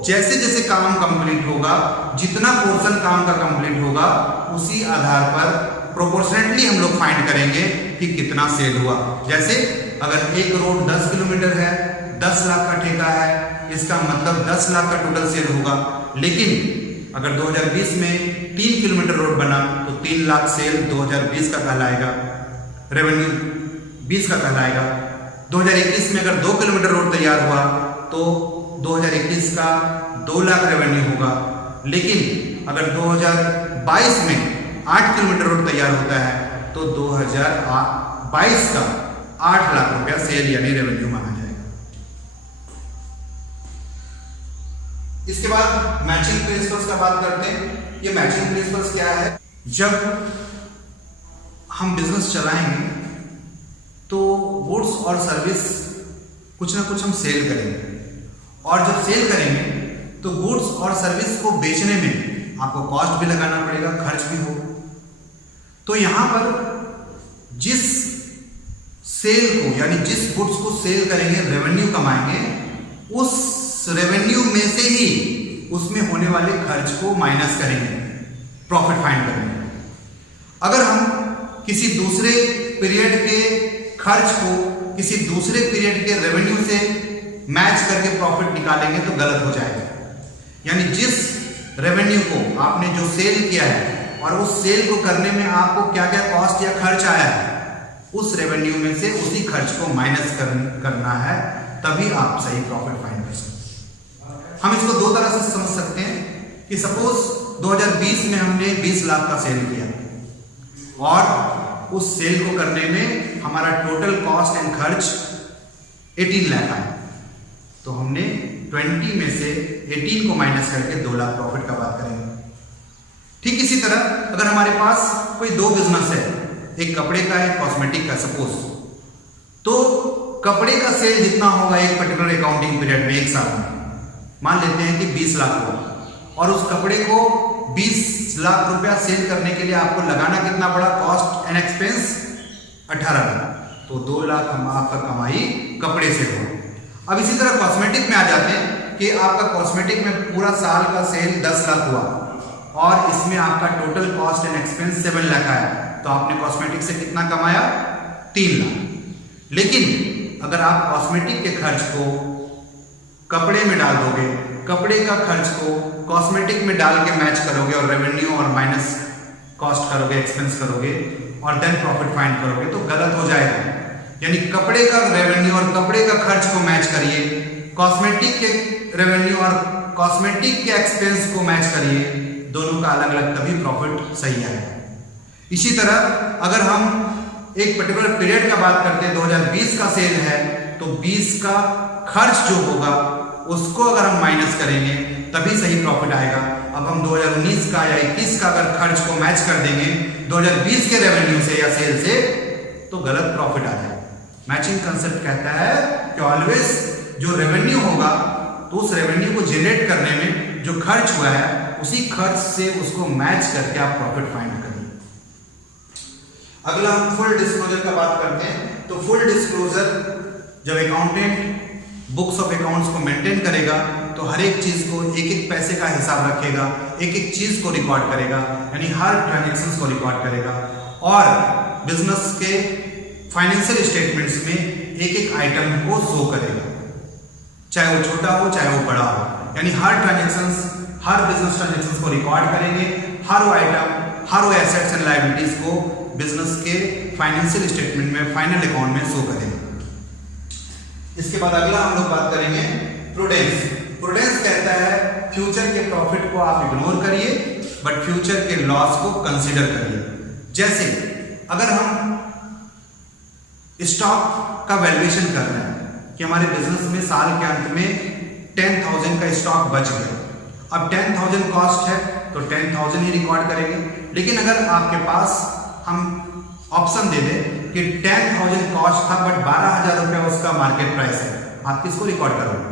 जैसे जैसे काम कंप्लीट होगा, जितना पोर्शन काम का कंप्लीट होगा, उसी आधार पर प्रोपोर्शनेटली हम लोग फाइंड करेंगे कि कितना सेल हुआ। जैसे अगर एक रोड 10 किलोमीटर है, 10 लाख का ठेका है, इसका मतलब 10 लाख का टोटल सेल होगा। लेकिन अगर 2020 में 3 किलोमीटर रोड बना तो 3 लाख सेल 2020 का कहलाएगा, रेवेन्यू 20 का कहलाएगा। 2021 में अगर 2 किलोमीटर रोड तैयार हुआ तो 2021 का 2 लाख रेवेन्यू होगा। लेकिन अगर 2022 में 8 किलोमीटर रोड तैयार होता है तो 2022 का 8 लाख रुपया सेल यानी रेवेन्यू माना जाएगा। इसके बाद मैचिंग प्रिंसिपल्स का बात करते हैं। ये मैचिंग प्रिंसिपल्स क्या है, जब हम बिजनेस चलाएंगे तो गुड्स और सर्विस कुछ ना कुछ हम सेल करेंगे, और जब सेल करेंगे तो गुड्स और सर्विस को बेचने में आपको कॉस्ट भी लगाना पड़ेगा, खर्च भी होगा। तो यहां पर जिस सेल को यानी जिस गुड्स को सेल करेंगे, रेवेन्यू कमाएंगे, उस रेवेन्यू में से ही उसमें होने वाले खर्च को माइनस करेंगे, प्रॉफिट फाइंड करेंगे। अगर हम किसी दूसरे पीरियड के खर्च को किसी दूसरे पीरियड के रेवेन्यू से मैच करके प्रॉफिट निकालेंगे तो गलत हो जाएगा। यानी जिस रेवेन्यू को आपने जो सेल किया है और उस सेल को करने में आपको क्या क्या कॉस्ट या खर्च आया है, उस रेवेन्यू में से उसी खर्च को माइनस करना है, तभी आप सही प्रॉफिट फाइंड कर सकते। हम इसको दो तरह से समझ सकते हैं कि सपोज 2020 में हमने 20 लाख का सेल किया और उस सेल को करने में हमारा टोटल कॉस्ट एंड खर्च 18 लाख आया, तो हमने 20 में से 18 को माइनस करके 2 लाख प्रॉफिट का बात करेंगे। ठीक इसी तरह अगर हमारे पास कोई दो बिजनेस है, एक कपड़े का है, कॉस्मेटिक का सपोज, तो कपड़े का सेल जितना होगा एक पर्टिकुलर अकाउंटिंग पीरियड में, एक साल में, मान लेते हैं कि 20 लाख होगा, और उस कपड़े को 20 लाख रुपया सेल करने के लिए आपको लगाना कितना पड़ा, कॉस्ट एंड एक्सपेंस 18 लाख, तो 2 लाख आपका कमाई कपड़े से हो। अब इसी तरह कॉस्मेटिक में आ जाते हैं कि आपका कॉस्मेटिक में पूरा साल का सेल 10 लाख हुआ और इसमें आपका total cost and expense 7 lakh आया, तो आपने कॉस्मेटिक से कितना कमाया, 3 लाख। लेकिन अगर आप कॉस्मेटिक के खर्च को कपड़े में डाल दोगे, कपड़े का खर्च को कॉस्मेटिक में डाल के मैच करोगे और रेवेन्यू और माइनस कॉस्ट करोगे, एक्सपेंस करोगे और देन प्रॉफिट फाइंड करोगे, तो गलत हो जाएगा। यानी कपड़े का रेवेन्यू और कपड़े का खर्च को मैच करिए, कॉस्मेटिक के रेवेन्यू और कॉस्मेटिक के एक्सपेंस को मैच करिए, दोनों का अलग अलग तभी प्रॉफिट सही आएगा। इसी तरह अगर हम एक पर्टिकुलर पीरियड का बात करते हैं, 2020 का सेल है, तो 20 का खर्च जो होगा उसको अगर हम माइनस करेंगे तभी सही प्रॉफिट आएगा। अब हम 2019 का या 21 का अगर खर्च को मैच कर देंगे 2020 के रेवेन्यू से या सेल से, तो गलत प्रॉफिट आ जाएगा। मैचिंग कंसेप्ट कहता है कि ऑलवेज जो रेवेन्यू होगा तो उस रेवेन्यू को जनरेट करने में जो खर्च हुआ है उसी खर्च से उसको मैच करके आप प्रॉफिट फाइंड करिए। अगला हम फुल डिस्क्लोजर का बात करते हैं। तो फुल डिस्क्लोजर जब अकाउंटेंट बुक्स ऑफ अकाउंट्स को मेंटेन करेगा तो हर एक चीज को, एक एक पैसे का हिसाब रखेगा, एक एक चीज को रिकॉर्ड करेगा, यानी हर ट्रांजैक्शंस को रिकॉर्ड करेगा और बिजनेस के फाइनेंशियल स्टेटमेंट्स में एक एक आइटम को शो करेगा, चाहे वो छोटा हो चाहे वो बड़ा हो। यानी हर ट्रांजैक्शंस, हर बिजनेस ट्रांजैक्शंस को रिकॉर्ड करेंगे, हर वो आइटम, हर वो एसेट्स एंड लायबिलिटीज को बिजनेस के फाइनेंशियल स्टेटमेंट में, फाइनल अकाउंट में शो करेंगे। इसके बाद अगला हम लोग बात करेंगे प्रूडेंस। प्रूडेंस कहता है फ्यूचर के प्रॉफिट को आप इग्नोर करिए बट फ्यूचर के लॉस को कंसीडर करिए। जैसे अगर हम स्टॉक का वैल्यूएशन कर रहे हैं कि हमारे बिजनेस में साल के अंत में 10,000 का स्टॉक बच गया, अब 10,000 कॉस्ट है तो 10,000 ही रिकॉर्ड करेंगे। लेकिन अगर आपके पास हम ऑप्शन दे दें कि 10,000 कॉस्ट था बट 12,000 रुपया उसका मार्केट प्राइस है, आप किसको रिकॉर्ड करोगे?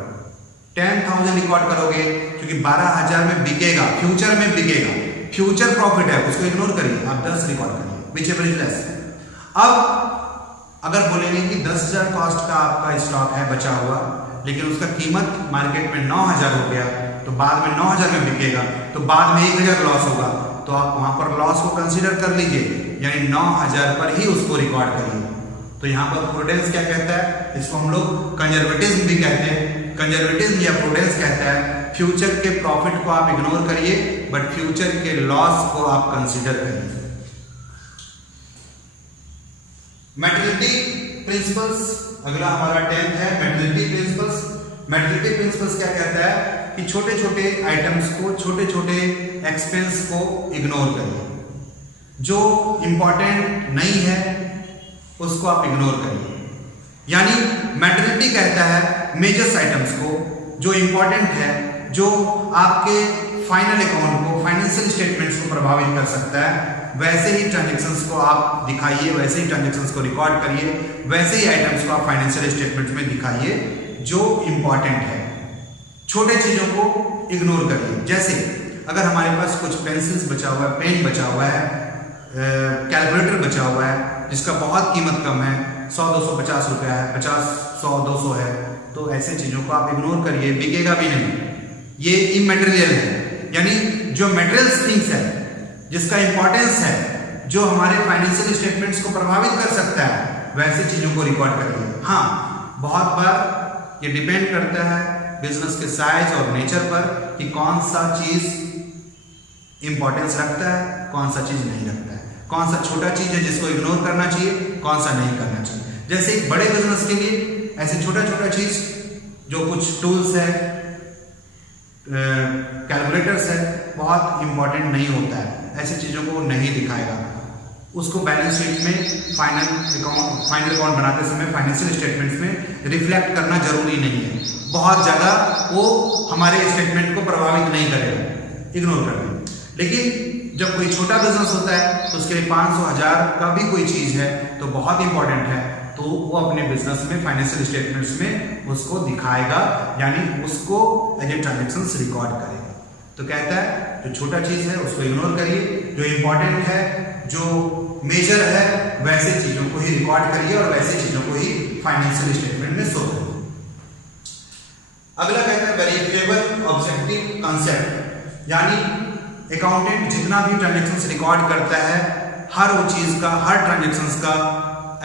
10,000 रिकॉर्ड करोगे क्योंकि 12,000 में बिकेगा, फ्यूचर में बिकेगा, फ्यूचर प्रॉफिट है, उसको इग्नोर करिए, आप 10 रिकॉर्ड करिए, व्हिचएवर इज लेस। अब अगर बोलेंगे कि 10,000 कॉस्ट का आपका स्टॉक है बचा हुआ, लेकिन उसका कीमत मार्केट में 9,000 हो गया, तो बाद में 9,000 में बिकेगा, तो बाद में 1,000 लॉस होगा, तो आप वहां पर लॉस को कंसीडर कर लीजिए, यानी 9,000 पर ही उसको रिकॉर्ड करिए। तो यहाँ पर प्रूडेंस क्या कहता है, इसको हम लोग कंजर्वेटिज्म भी कहते हैं। कंजर्वेटिज्म या प्रूडेंस कहता है फ्यूचर के प्रॉफिट को आप इग्नोर करिए बट फ्यूचर के लॉस को आप कंसीडर करिए। मैटेरियलिटी प्रिंसिपल्स, अगला हमारा 10th है मैटेरियलिटी प्रिंसिपल्स। मैटेरियलिटी प्रिंसिपल्स क्या कहता है कि छोटे छोटे आइटम्स को, छोटे छोटे एक्सपेंस को इग्नोर करिए, जो इंपॉर्टेंट नहीं है उसको आप इग्नोर करिए। यानी मैटेरियलिटी कहता है मेजर्स आइटम्स को, जो इंपॉर्टेंट है, जो आपके फाइनल अकाउंट को, फाइनेंशियल स्टेटमेंट्स को प्रभावित कर सकता है, वैसे ही ट्रांजैक्शंस को आप दिखाइए, वैसे ही ट्रांजैक्शंस को रिकॉर्ड करिए, वैसे ही आइटम्स को आप फाइनेंशियल स्टेटमेंट्स में दिखाइए जो इंपॉर्टेंट है। छोटे चीजों को इग्नोर करिए। जैसे अगर हमारे पास कुछ पेंसिल्स बचा हुआ है, पेन बचा हुआ है, कैलकुलेटर बचा हुआ है जिसका बहुत कीमत कम है, 100-250 रुपया है, 50-100-200 है, तो ऐसे चीज़ों को आप इग्नोर करिए, बिकेगा भी नहीं। ये इमटेरियल है, यानी जो मटेरियल थिंग्स है, जिसका इंपॉर्टेंस है, जो हमारे फाइनेंशियल स्टेटमेंट्स को प्रभावित कर सकता है, वैसी चीज़ों को रिकॉर्ड करिए। हाँ, बहुत बार ये डिपेंड करता है बिजनेस के साइज और नेचर पर कि कौन सा चीज़ इंपॉर्टेंस रखता है, कौन सा चीज़ नहीं रखता है, कौन सा छोटा चीज़ है जिसको इग्नोर करना चाहिए, कौन सा नहीं करना चाहिए। जैसे एक बड़े बिजनेस के लिए ऐसे छोटा छोटा चीज़ जो कुछ टूल्स है, कैलकुलेटर्स है, बहुत इंपॉर्टेंट नहीं होता है, ऐसी चीज़ों को नहीं दिखाएगा। उसको बैलेंस शीट में फाइनल अकाउंट बनाते समय फाइनेंशियल स्टेटमेंट्स में रिफ्लेक्ट करना जरूरी नहीं है। बहुत ज़्यादा वो हमारे स्टेटमेंट को प्रभावित नहीं करेगा, इग्नोर कर दें। लेकिन जब कोई छोटा बिजनेस होता है तो उसके लिए 500-1000 का भी कोई चीज़ है तो बहुत इंपॉर्टेंट है, तो वो अपने बिजनेस में फाइनेंशियल स्टेटमेंट्स में उसको दिखाएगा, यानी उसको एज ए ट्रांजेक्शंस रिकॉर्ड करेगा। तो कहता है जो छोटा चीज़ है उसको इग्नोर करिए, जो इंपॉर्टेंट है, जो मेजर है, वैसे चीज़ों को ही रिकॉर्ड करिए और वैसे चीज़ों को ही फाइनेंशियल स्टेटमेंट में शो करिए। अगला कहता है वेरिफिएबल ऑब्जेक्टिव कंसेप्ट, यानी अकाउंटेंट जितना भी ट्रांजेक्शंस रिकॉर्ड करता है, हर वो चीज़ का, हर ट्रांजेक्शंस का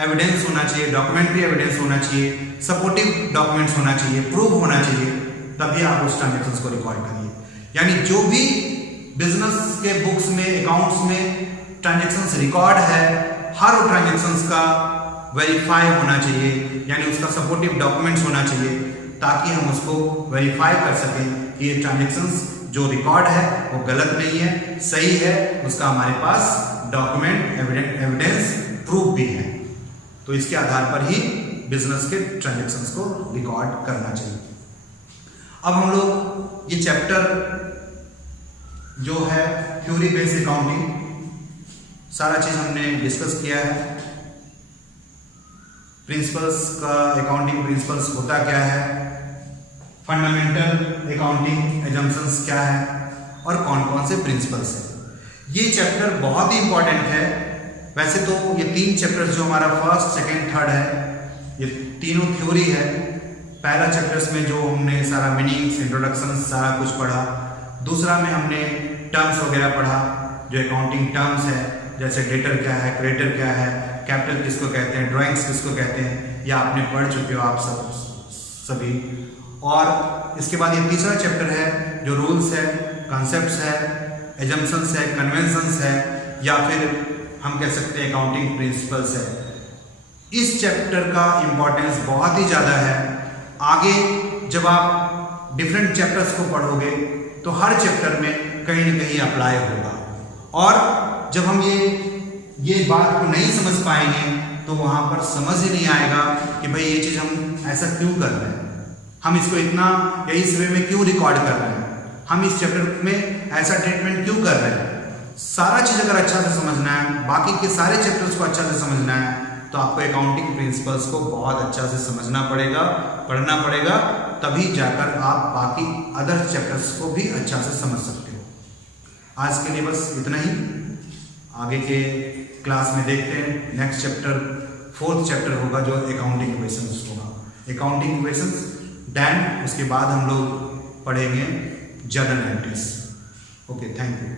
एविडेंस होना चाहिए, डॉक्यूमेंट्री एविडेंस होना चाहिए, सपोर्टिव डॉक्यूमेंट्स होना चाहिए, प्रूफ होना चाहिए, तभी आप उस ट्रांजेक्शंस को रिकॉर्ड करिए। यानी जो भी बिजनेस के बुक्स में, अकाउंट्स में ट्रांजेक्शंस रिकॉर्ड है, हर वो ट्रांजेक्शंस का वेरीफाई होना चाहिए, यानी उसका सपोर्टिव डॉक्यूमेंट्स होना चाहिए, ताकि हम उसको वेरीफाई कर सकें कि ये ट्रांजेक्शंस जो रिकॉर्ड है वो गलत नहीं है, सही है, उसका हमारे पास डॉक्यूमेंट, एविडेंस, प्रूफ भी है। तो इसके आधार पर ही बिजनेस के ट्रांजेक्शंस को रिकॉर्ड करना चाहिए। अब हम लोग ये चैप्टर जो है थ्योरी बेस्ड अकाउंटिंग, सारा चीज हमने डिस्कस किया है। प्रिंसिपल्स का, अकाउंटिंग प्रिंसिपल्स होता क्या है, फंडामेंटल अकाउंटिंग एजम्पशंस क्या है और कौन कौन से प्रिंसिपल्स हैं। ये चैप्टर बहुत ही इंपॉर्टेंट है। वैसे तो ये 3 चैप्टर्स जो हमारा फर्स्ट, सेकेंड, थर्ड है, ये तीनों थ्योरी है। पहला चैप्टर्स में जो हमने सारा मीनिंग्स, इंट्रोडक्शन, सारा कुछ पढ़ा। दूसरा में हमने टर्म्स वगैरह पढ़ा, जो अकाउंटिंग टर्म्स है, जैसे डेटर क्या है, क्रेडिटर क्या है, कैपिटल किसको कहते हैं, ड्राइंग्स किसको कहते हैं, या आपने पढ़ चुके हो आप सभी। और इसके बाद ये तीसरा चैप्टर है जो रूल्स है, कॉन्सेप्ट्स है, एजम्पशंस है, कन्वेंशंस है, या फिर हम कह सकते हैं अकाउंटिंग प्रिंसिपल्स है। इस चैप्टर का इंपॉर्टेंस बहुत ही ज़्यादा है। आगे जब आप डिफरेंट चैप्टर्स को पढ़ोगे तो हर चैप्टर में कहीं ना कहीं अप्लाई होगा, और जब हम ये बात को नहीं समझ पाएंगे तो वहाँ पर समझ ही नहीं आएगा कि भाई ये चीज़ हम ऐसा क्यों कर रहे हैं, हम इसको इतना या इस वे में क्यों रिकॉर्ड कर रहे हैं, हम इस चैप्टर में ऐसा ट्रीटमेंट क्यों कर रहे हैं। सारा चीज़ अगर अच्छा से समझना है, बाकी के सारे चैप्टर्स को अच्छा से समझना है, तो आपको अकाउंटिंग प्रिंसिपल्स को बहुत अच्छा से समझना पड़ेगा, पढ़ना पड़ेगा, तभी जाकर आप बाकी अदर चैप्टर्स को भी अच्छा से समझ सकते हो। आज के लिए बस इतना ही। आगे के क्लास में देखते हैं नेक्स्ट चैप्टर, 4th चैप्टर होगा जो अकाउंटिंग इक्वेशंस होगा, अकाउंटिंग इक्वेशंस। देन उसके बाद हम लोग पढ़ेंगे journal entries. Okay, thank you.